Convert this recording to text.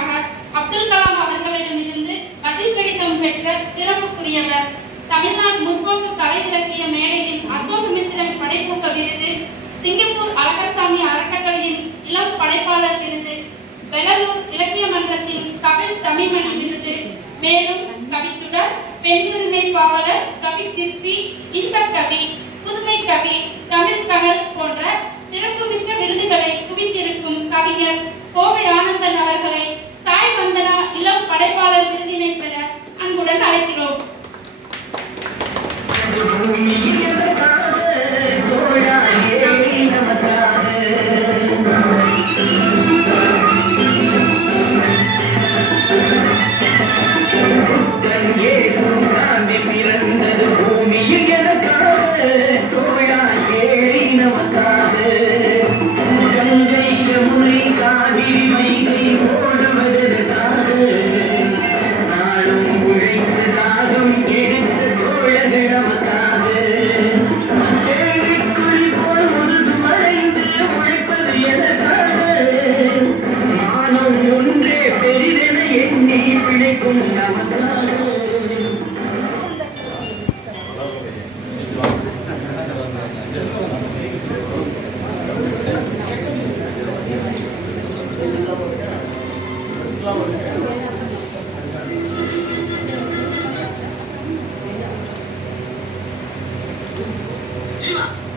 கேள்விகளுக்காக அப்துல் கலாம் அவர்களிடமிருந்து பதில் கடிதம் பெற்ற சிறப்புக்குரியவர். தமிழ்நாடு முற்போக்கு கலை இலக்கிய மேடையின் அசோகமித்திரன் படைப்பூக்க விருது, சிங்கப்பூர் அழகர்சாமி அறக்கட்டளையின் இளம் படைப்பாளர் விருது, பெங்களூர் இலக்கிய மன்றத்தின் கபில் தமிழ்மணி விருது, மேலும் கவிச்சுடர், பெண் உரிமை பாவலர், கவி சிற்பி, இன்பக் கவி, புதுமை கவி, தமிழ் கனல் போன்ற சிறப்புமிக்க விருதுகளை குவித்திருக்கும் கவிஞர் கோவை ஆனந்தன் அவர்களை சாய் வந்தனா இளம் படைப்பாளர் விருதினை பெற அன்புடன் அழைக்கிறோம். Lima.